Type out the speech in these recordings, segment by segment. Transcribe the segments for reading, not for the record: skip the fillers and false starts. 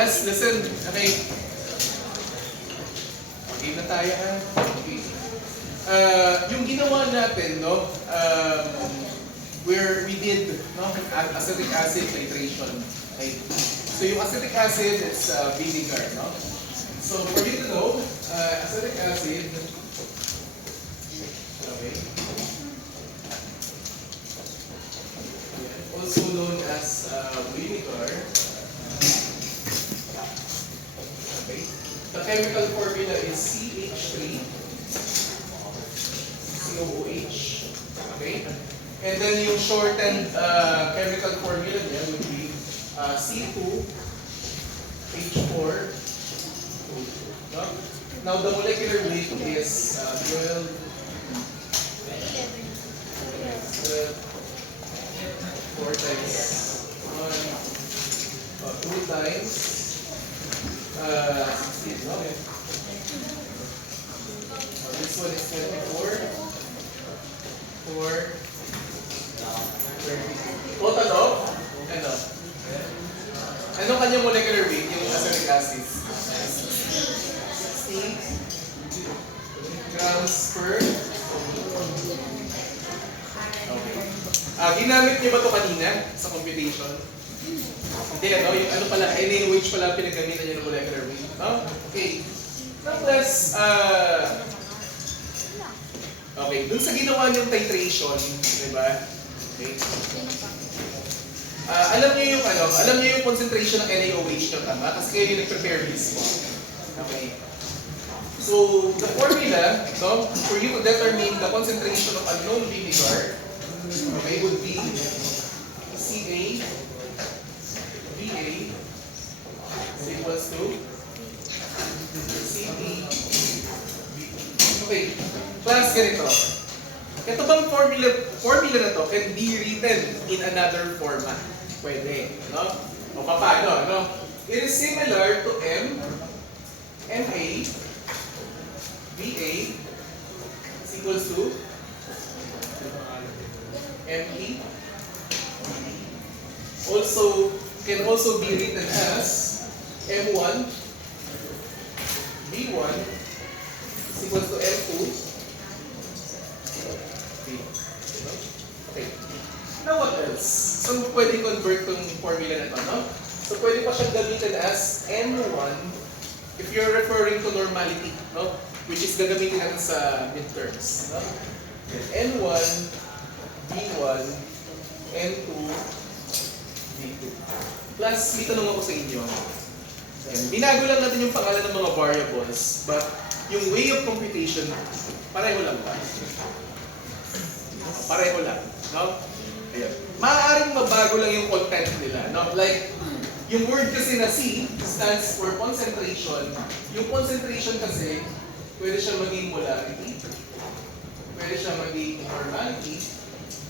Let's listen. Okay. Okay na tayo ha. Okay. Yung ginawa natin, no? Where we did, no, acetic acid titration. Okay. So yung acetic acid is vinegar, no? So for you to know, acetic acid, okay, also known as vinegar. Okay. The chemical formula is CH3 COOH. Okay. And then yung shortened chemical formula niya would be C2H4. No? Now the molecular weight is 12. 4 times 1, 2 times 16, no? This one is 24, 4, 32. Total of, ano? Ano kanyang molecular weight, yung acetic acid? 16 grams per. Ginamit niyo ba ito kanina sa computation? Hindi, ano? Yung ano pala, NaOH pala pinagamitan niyo ng molecular weight. No? Okay. Tapos, okay, dun sa ginawa niyong titration, di ba? Okay. Alam niyo yung ano, alam niyo yung concentration ng NaOH niyo, tama? Kasi kayo yung nag-prepare mismo. Okay. So, the formula, no, for you to determine the concentration of unknown vinegar, okay, would be Ca Va is equals to Cp. Okay, class ganito. Ito bang formula na to can be written in another format? Pwede, no? O paano, no? It is similar to Na Va is equals to Me. Also can also be written as M1 B1 is equals to M2 B. Okay. Now what else? So pwede convert tong formula na to, no? So pwede pa siyang gamitin as N1 if you're referring to normality, no? Which is gagamitin natin sa midterms, no? N1 B1, N2, B2. Plus, may tanong ako sa inyo. Ayan, binago lang natin yung pangalan ng mga variables, but yung way of computation, pareho lang ba? Pareho lang, no? Ayan. Maaaring mabago lang yung content nila, no? Like, yung word kasi na C stands for concentration. Yung concentration kasi, pwede siya maging molarity, pwede siya maging normality,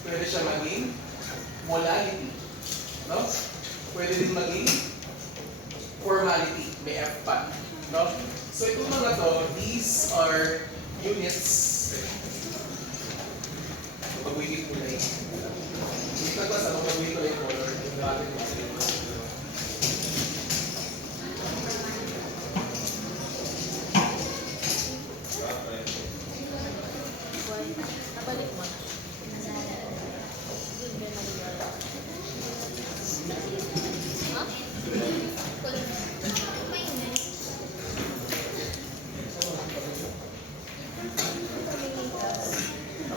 pwede siya maging molality. No? Pwede din maging formality. May F pa. No? So itong mga to, these are units. Pag-wigit ko na eh. Hindi ka class, ano pag-wigit ko na yung color? Nabalik mo.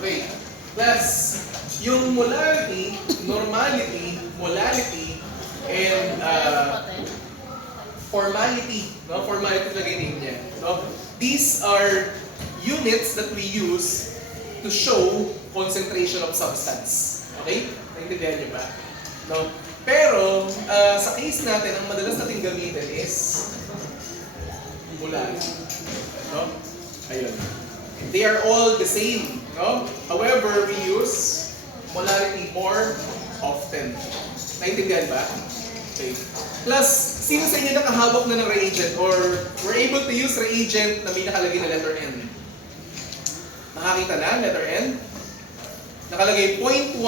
Okay. Plus, yung molarity, normality, molality, and formality. No? Formality lagay din niya. No? These are units that we use to show concentration of substance. Okay? Naintindihan niyo ba? No? Pero, sa case natin, ang madalas natin gamitin is molarity. No? Ayun. They are all the same. No? However, we use molarity more often. Naintindihan ba? Okay. Plus, sino sa inyo nakahabok na ng reagent or were able to use reagent na may nakalagay na letter N? Nakakita na, letter N? Nakalagay 0.1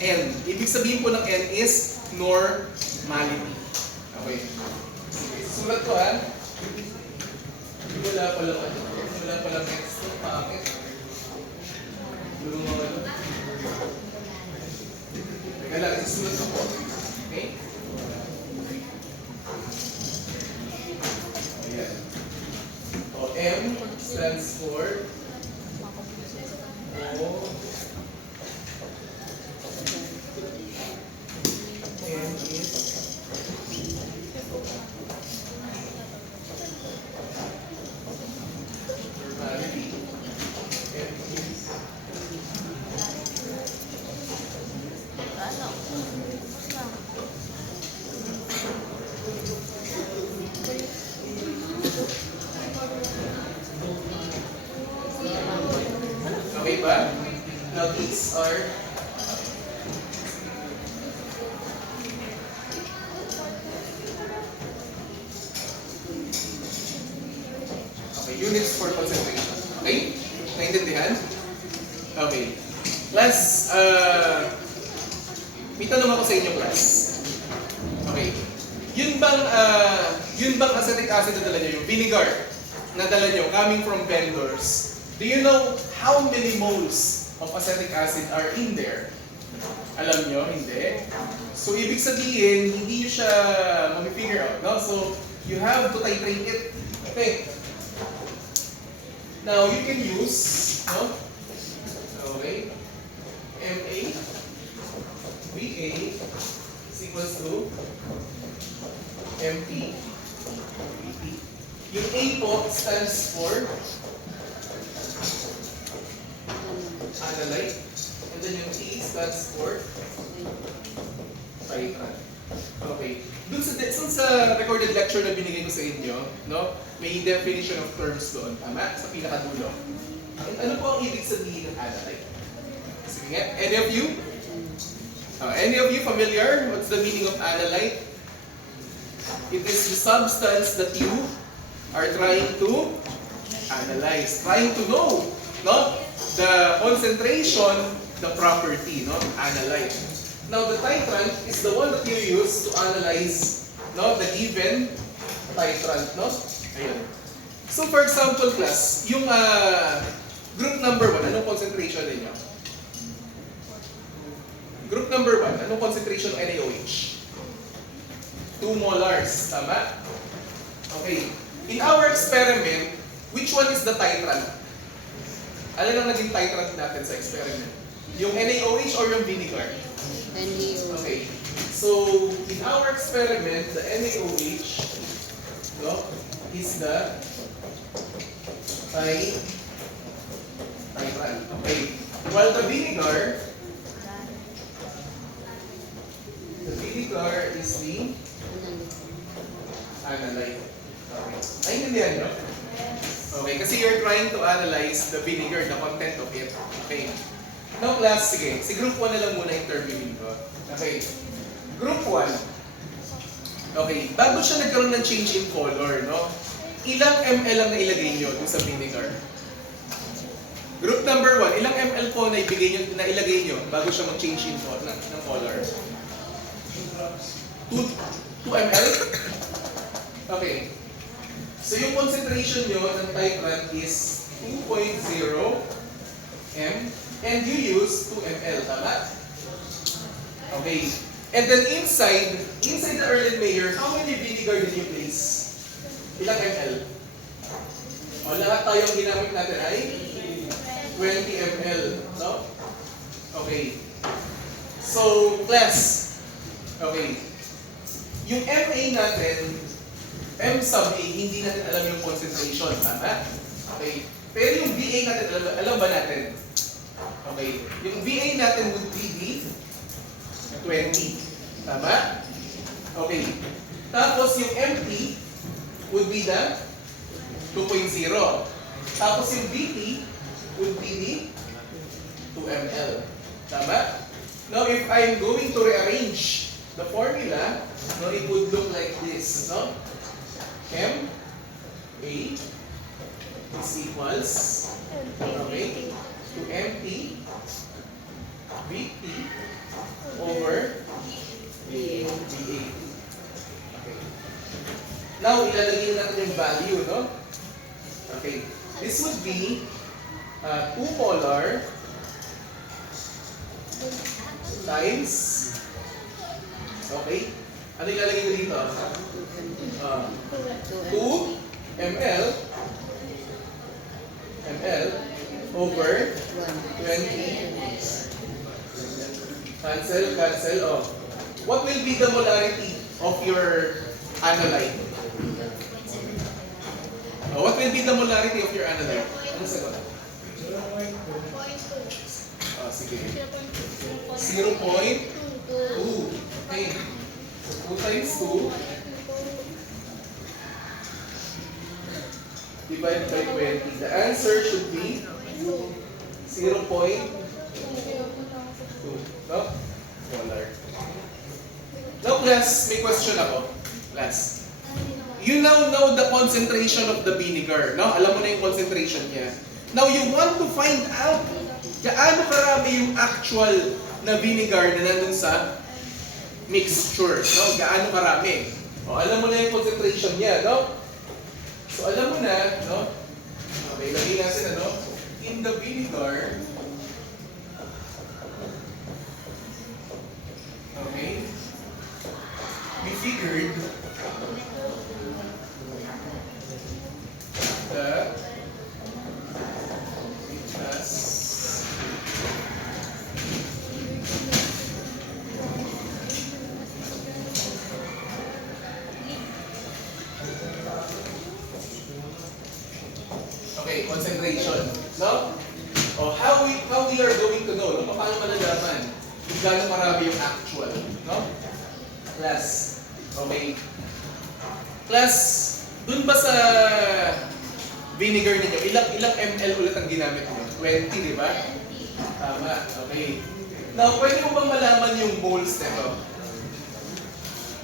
N. Ibig sabihin po ng N is normality. Okay. Sulat ko ha. Wala palang ano. Wala palang text. Bakit? Yung mga ano. Teka lang, isulat ko po. Okay? Ayan. O, M stands for O. M is normality. M is okay ba? Now these are okay, units for concentration. Okay? Naintindihan? Okay. Class, may tanong ako sa inyo, class. Okay. Yun bang acetic acid na dala nyo, yung vinegar na dala nyo coming from vendors, do you know how many moles of acetic acid are in there? Alam nyo? Hindi. So, ibig sabihin, hindi nyo siya mami-figure out, no? So, you have to titrate it. Okay. Now, you can use, no? Okay. MA, VA is equals to MP, VP. Yung A po stands for analyte. And then yung T stands for titran. Okay. Dun sa recorded lecture na binigay ko sa inyo, no? May definition of terms doon. Tama? Sa pinakadulo. And ano po ang ibig sabihin ng analyte? Sige nga. Any of you familiar? What's the meaning of analyte? It is the substance that you are trying to analyze, trying to know, no? The concentration, the property, no? Analyte. Now, the titrant is the one that you use to analyze, no? The given titrant, no? Ayun. So, for example, class, yung group number 1, anong concentration ninyo? Group number 1, anong concentration ng NaOH? 2 molars, tama? Okay. In our experiment, which one is the titrant? Alin ang naging titrant natin sa experiment? Yung NaOH or yung vinegar? NaOH. Okay. So, in our experiment, the NaOH, no, is the titrant. Okay. While the vinegar is the analyte. Okay. Naintindihan nyo? Okay, kasi you're trying to analyze the vinegar, the content of it. Okay. Now class, sige. Si group 1 na lang muna interviewin ko. Okay. Group 1. Okay. Bago siya nagkaroon ng change in color, no? Ilang ml ang nailagay nyo dun sa vinegar? Group number 1, ilang ml po na ilagay nyo bago siya mag-change in ng color? 2 ml? Okay. So yung concentration nyo ng titrant is 2.0 m and you use 2 ml, tama? Okay. And then inside the Erlenmeyer, how many vinegar did you place? Ilang ml? O, lahat tayong ginamit natin ay 20 ml, no? Okay. So, class. Okay. Yung MA natin, M sub A, hindi natin alam yung concentration, tama? Okay. Pero yung VA natin, alam ba natin? Okay. Yung VA natin would be 20. Tama? Okay. Tapos yung MT would be the 2.0. Tapos yung VT would be the 2 ml. Tama? Now, if I'm going to rearrange the formula, no, it would look like this, no? M A is equals, okay, to MT VT over VA. Okay. Now, ilalagay natin yung value, no? Okay. This would be 2 molar times, okay? Ano ilalagay ko dito? 2 ml over 20. Cancel. Oh. What will be the molarity of your analyte? What will be the molarity of your analyte? Ano sagot? Sige. 0.2. Okay. So 2 times 2 divided by 20. The answer should be 0.2. No? Molar. Now class, may question ako. Class. You now know the concentration of the vinegar. No? Alam mo na yung concentration niya. Now you want to find out gaano karami yung actual na vinegar na nandun sa mixture. No? Gaano karami. O, alam mo na yung concentration niya. No? So alam mo na, no? Okay, lagay natin ano? In the vinegar, okay, we figured that it has okay, concentration, no? O how we are going to know, no? Paano malalaman kung gaano marami yung actual, no? Class. Okay. Class, dun ba sa vinegar ninyo, ilang ml ulit ang ginamit mo? 20, di ba? Tama. Okay. Now, pwede mo bang malaman yung moles nito?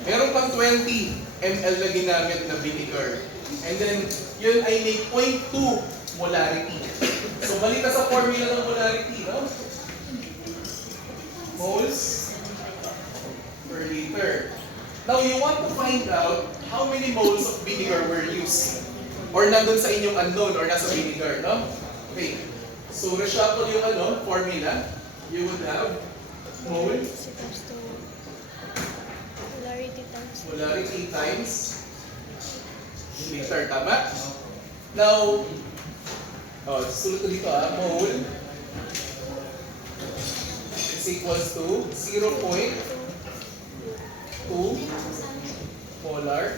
Meron pang 20 ml na ginamit na vinegar. And then, yun ay may 0.2 molarity. So, balik ka sa formula ng molarity, no? Moles per liter. Now, you want to find out how many moles of vinegar were used. Or nandun sa inyong unknown or nasa vinegar, no? Okay. So, reshuffle yung formula. You would have mole molarity times liter, tama? Now, susunod ko dito mole is equals to 0.2 molar.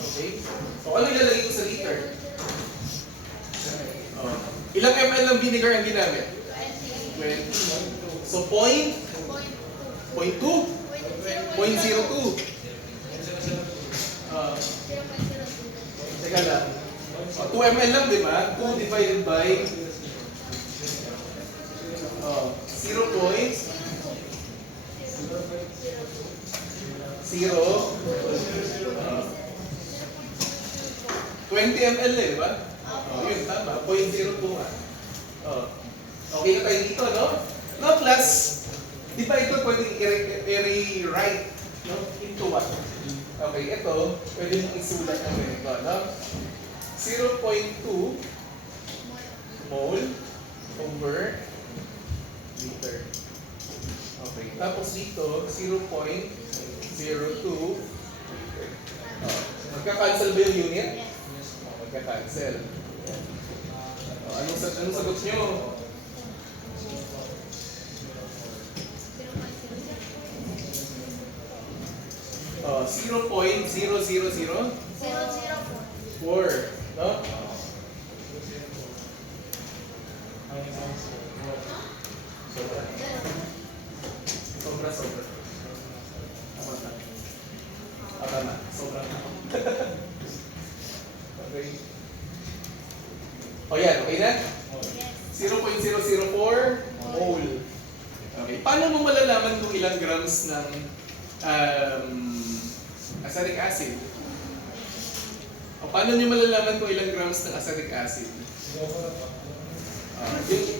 Okay? So, ano ilalagay ko sa liter? Ilang ml ng vinegar ang ginamit? 20. So, 0.2? 0.02. Teka lang. 2 ml lang, di ba? 2 divided by 20 ml di ba? Yun, tama. 0.02 okay na tayo dito, no? Now, plus, di ba ito pwedeng i-write, no? Into what? Okay, ito, pwede mong isulat ng ganito, no? 0.2 mole over liter. Okay, tapos dito, 0.02. Magka-cancel ba yung unit? Magka-cancel. Anong sagot nyo? Oh, 0.0004. No? Sobra. Tama. Sobra. Okay. O yan, okay na? 0.004 mole. Okay. Paano mo malalaman kung ilang grams ng acetic acid? O paano nyo malalaman kung ilang grams ng acetic acid?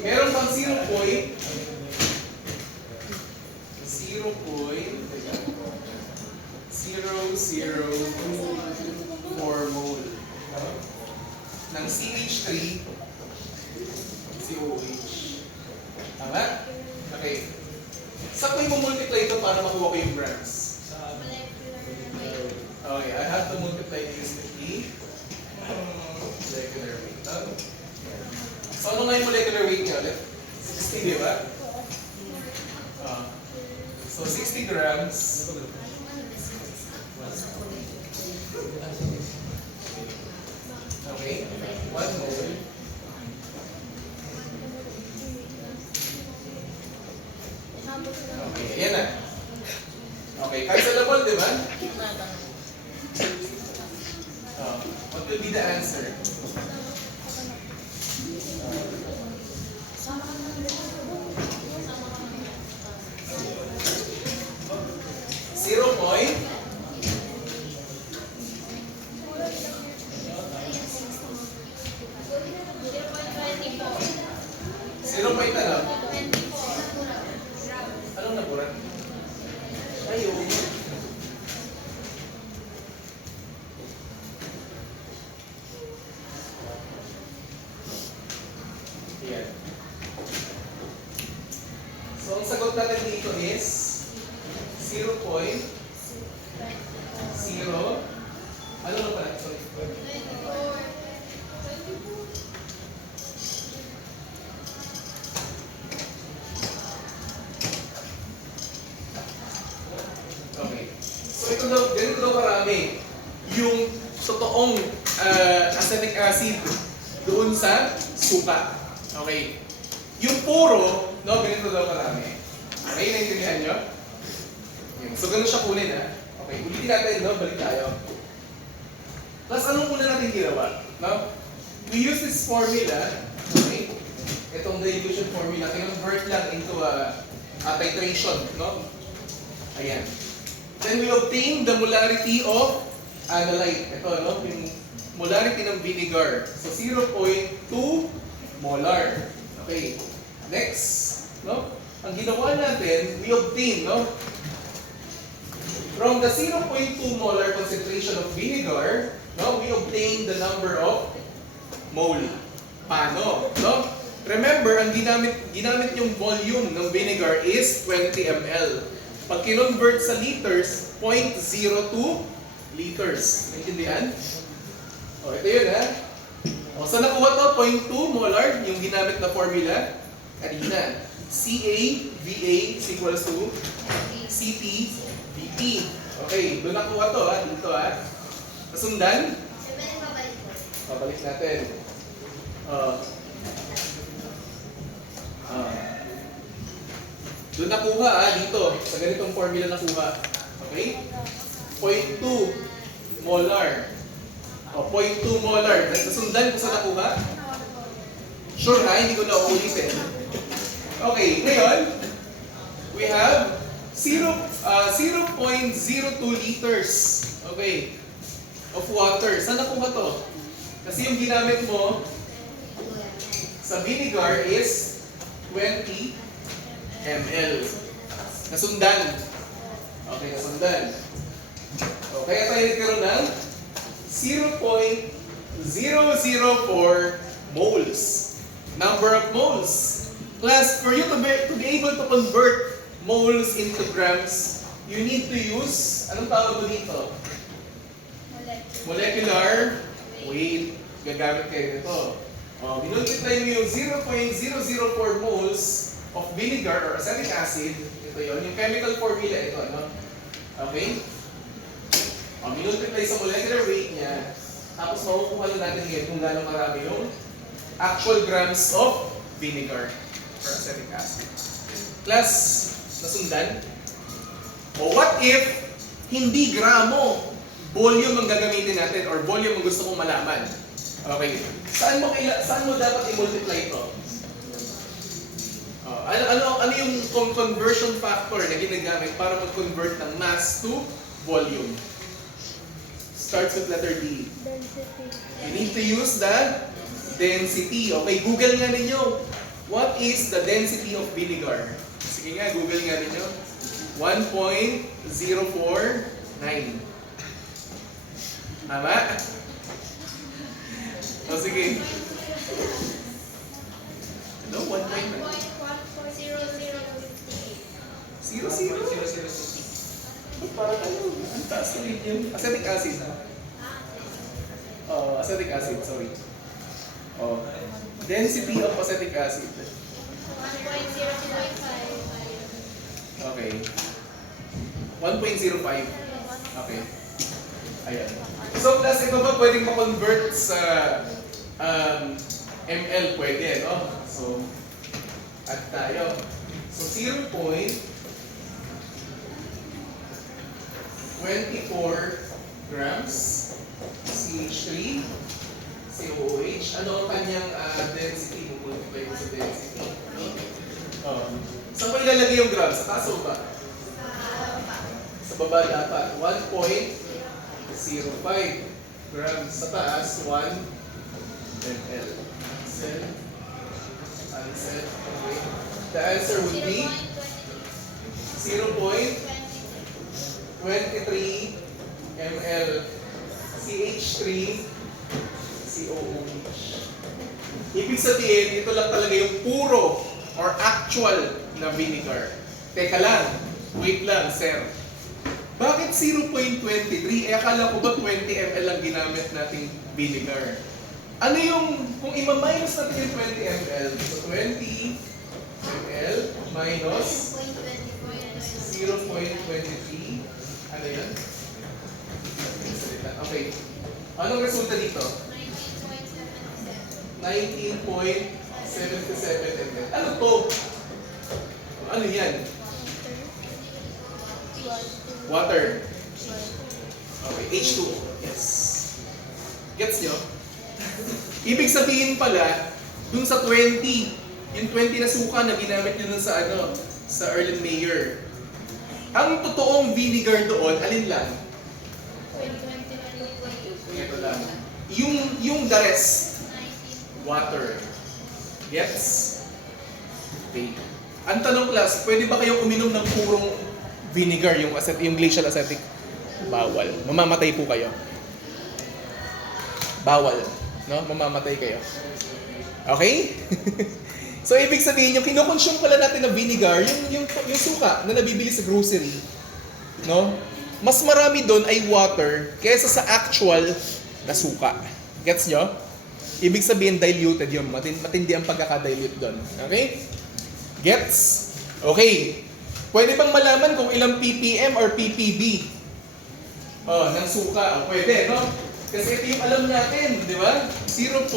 Meron pang 0.004 mole ng CH3 COH. Tama? Okay. Saan ko yung multiply ito para makuha ko yung grams? Okay, I have to multiply this with the molecular weight. So ano nga yung molecular weight niya ulit? 60, di ba? So 60 grams. Okay, 1 mole. Okay, ayan na. Okay, calculable, di ba? What will be the answer? Zero point. Zero point ano? Anong naburan? Ayaw. Yan. So, ang sagot natin dito is 0.0. Ano na pala? Sorry. Okay. So, ito daw, ganito daw karami yung totoong acetic acid doon sa suka. Okay. Yung puro, no, ganito daw karami. Okay, naintindihan nyo? So, ganun siya kunin, ha? Okay, ulitin natin, no? Balik tayo. Plus, anong una natin ginawa? No? We use this formula, okay? Itong dilution formula, convert lang into a titration, no? Ayan. Then we obtain the molarity of analyte. Ito, no? Yung molarity ng vinegar. So, 0.2 molar. Okay. Next, no? Ang ginawa natin, we obtain, no? From the 0.2 molar concentration of vinegar, no, we obtain the number of mole. Paano? No? Remember, ang ginamit yung volume ng vinegar is 20 ml. Pag kinonvert sa liters, 0.02 liters. Naintindihan? O, ito yun, ha? O, saan nakuha to? 0.2 molar, yung ginamit na formula kanina. CaVA is equals to CpVt. Okay, doon nakuha to, ha? Dito, ha? Nasundan? Pabalik natin. Doon nakuha, ha? Dito. Sa ganitong formula nakuha. Okay? 0.2 molar. O, 0.2 molar. Nasundan ko sa nakuha? Sure, ha? Hindi ko na uulitin. Okay, ngayon, we have 0.02 liters, okay, of water. Saan nakuha to? Kasi yung ginamit mo sa vinegar is 20 ml. Nasundan. Okay, nasundan. O, kaya tayo nagkaroon ng 0.004 moles. Number of moles. Plus, for you to be able to convert moles into grams, you need to use, anong tawag mo dito? Molecular weight. Gagamit kayo nito. Minultiply mo yung 0.004 moles of vinegar or acetic acid. Ito yon, yung chemical formula ito, no? Okay? Minultiply sa molecular weight niya. Tapos makukuha lang natin ngayon kung gano'ng marami yung actual grams of vinegar or acetic acid. Plus, nasundan? O what if hindi gramo, volume ang gagamitin natin or volume ang gusto kong malaman? Okay. Saan mo dapat i-multiply ito? Ano yung conversion factor na ginagamit para mag-convert ng mass to volume? Starts with letter D. Density. You need to use the density. Okay, Google nga ninyo. What is the density of vinegar? Sige nga, Google nga ninyo. 1.049. Tama? O sige. Ano? 1 point na. 0, 0. Ba't parang ano? Ang taas na rin yun. Acetic acid. Acetic acid, sorry. Density of acetic acid. Okay. 1.05. Okay. Ayan. So, plus ito ba pwedeng ma-convert sa ml? Pwede, no? So, add tayo. So, 0.24 grams CH3 COOH. Ano ang kanyang density? Multiply ko sa density. Saan ko ilalagay yung grams? Sa taas o ba? Sa baba dapat. 1.05 grams. Sa taas, 1 ml. Answer. Okay. The answer would be 0.23 ml CH3 COOH. Ibig sabihin, ito lang talaga yung puro or actual na vinegar. Teka lang, wait lang, sir. Bakit 0.23? Akala ko ba 20 ml lang ginamit nating vinegar? Ano yung, kung ima-minus natin yung 20 ml, so 20 ml minus 0.23, ano yan? Okay. Anong resulta dito? 19.77 ml. Ano to? Ano yan? Water. Okay, H2O. Yes. Gets nyo? Ibig sabihin pala, dun sa 20, yung 20 na suka na ginamit nyo dun sa sa Erlenmeyer. Ang totoong vinegar doon, alin lang? Ito lang. Yung the rest, water. Gets? Okay. Ang tanong class, pwede ba kayong uminom ng purong vinegar, yung glacial acetic? Bawal. Mamamatay po kayo. Bawal. No? Mamamatay kayo. Okay? So, ibig sabihin, yung kinukonsume pala natin na vinegar, yung suka na nabibili sa grocery, no? Mas marami doon ay water kaysa sa actual na suka. Gets nyo? Ibig sabihin, diluted yun. Matindi ang pagkakadilute doon. Okay? Gets? Okay. Pwede bang malaman kung ilang ppm or ppb? Ng suka. Pwede, no? Kasi ito yung alam natin, di ba? 0.23.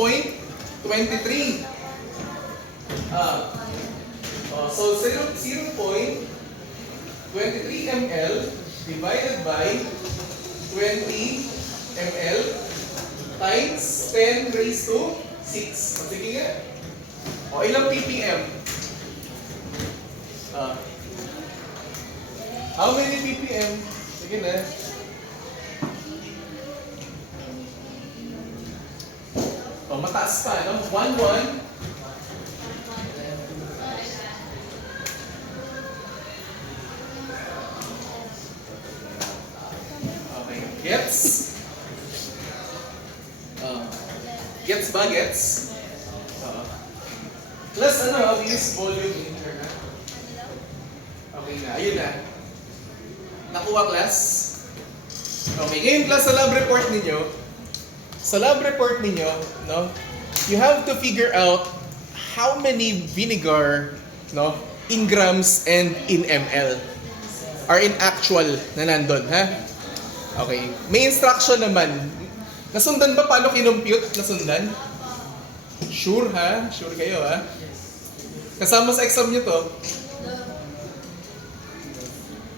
So 0.23 ml divided by 20 ml times 10 raised to 6. Sige nga. Ilang ppm? How many ppm? Sige na. Mataas pa, no? 1.1. Okay. Gets? Gets ba? Gets? Plus use volume meter na. Okay na. Ayun na. Nakuha, class? Okay. Ngayon, class, sa lab report ninyo, no, you have to figure out how many vinegar, no, in grams and in ml are in actual na nandun, ha? Okay. May instruction naman. Nasundan ba paano kinompute? Nasundan? Sure, ha? Sure kayo, ha? Kasama sa exam nyo to.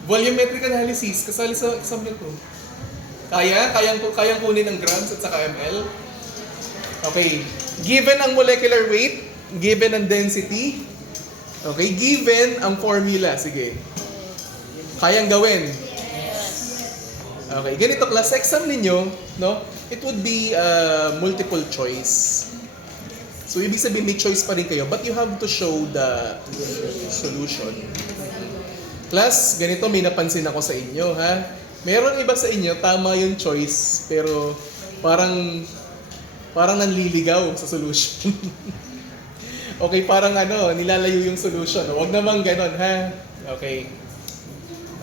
Volumetric analysis, kasali sa exam nyo to. Kayang kunin ng grams at saka ml. Okay. Given ang molecular weight, given ang density, okay, given ang formula, sige. Kayang gawin. Okay, ganito class exam ninyo, no? It would be multiple choice. So ibig sabihin may choice pa rin kayo, but you have to show the solution. Class, ganito may napansin ako sa inyo, ha? Meron iba sa inyo, tama yung choice, pero parang nanliligaw sa solution. Okay, parang ano, nilalayo yung solution. Huwag naman ganon, ha? Okay.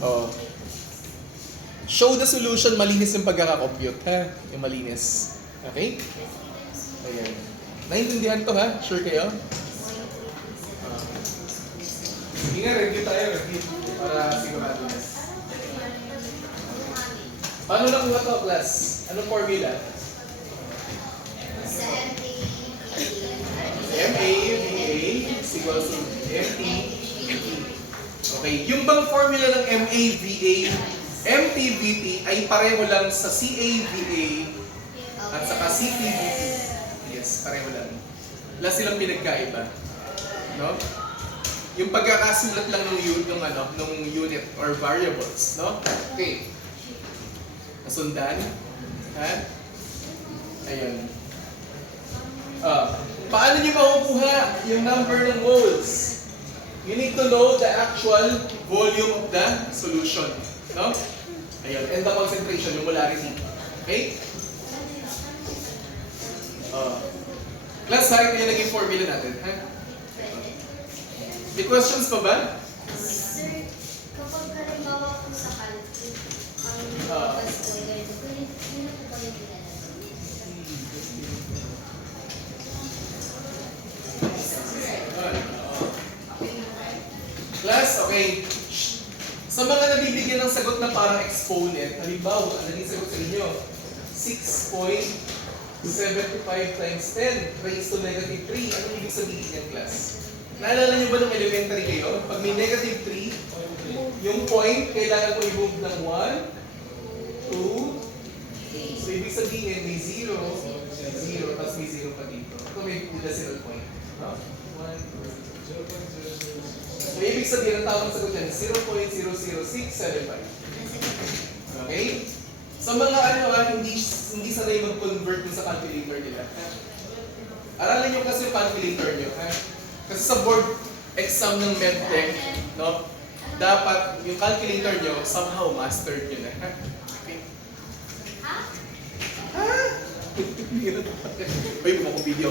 Oh. Show the solution, malinis yung pagkakakompute, ha? Yung malinis. Okay? Ayan. Naintindihan to, ha? Sure kayo? Sige nga, review tayo, review. Para sigurado na. Paano nakuha to, class? Anong formula? Sa MAVA is equals to MTVT. Okay, yung bang formula ng MAVA, MTVT ay pareho lang sa CAVA at saka CPVT. Yes, pareho lang. Wala silang pinagkaiba. No? Yung pagkakasulat lang ng unit or variables, no? Okay. Nasundan? Ha? Ayun. Paano niyo makukuha yung number ng moles? You need to know the actual volume of the solution. No? Ayun. And the concentration, yung molarity. Okay? Class, ha? Ito yung naging formula natin. Ha? May questions pa ba? Sir, kapag halimbawa po sa calculate, ang lumabas ko ay ganito, yun na po ba yung pinalagay? Class, okay. Sa mga nabibigyan ng sagot na parang exponent, halimbawa, ang naging sagot sa inyo, 6.75 times 10 raised to negative 3. Anong ibig sabihin yan, class? Naalala niyo ba nung elementary kayo? Pag may negative 3, yung point, kailangan mo i-move ng 1, 2, so ibig sabihin may 0, 0, tapos may 0 pa dito. Ito may decimal point. No? 1, 2, 0.0. So ibig sabihin, ang tamang sagot yan, 0.00675. Okay? Sa mga hindi sanay mag-convert sa calculator nila. Aralin nyo kasi yung calculator nyo. Kasi sa board exam ng MedTech, no, dapat yung calculator nyo somehow mastered nyo na. Okay? Uy, bumo ko video.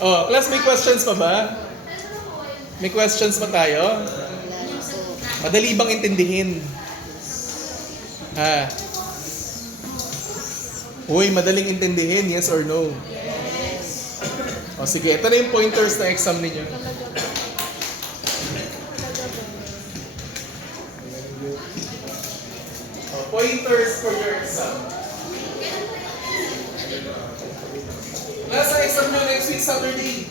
Class, may questions pa ba? May questions pa tayo? Madali bang intindihin? Ha? Uy, madaling intindihin, yes or no? O sige, ito na yung pointers na exam ninyo. Pointers for your exam. Nasa exam nyo next week, Saturday.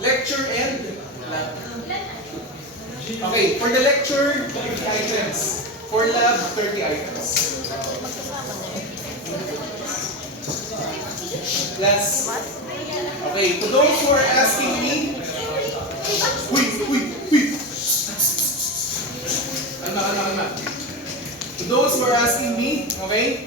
Lecture and lab. Okay, for the lecture, 50 items. For lab, 30 items. Class. Okay, to those who are asking me, Kalma. To those who are asking me, okay?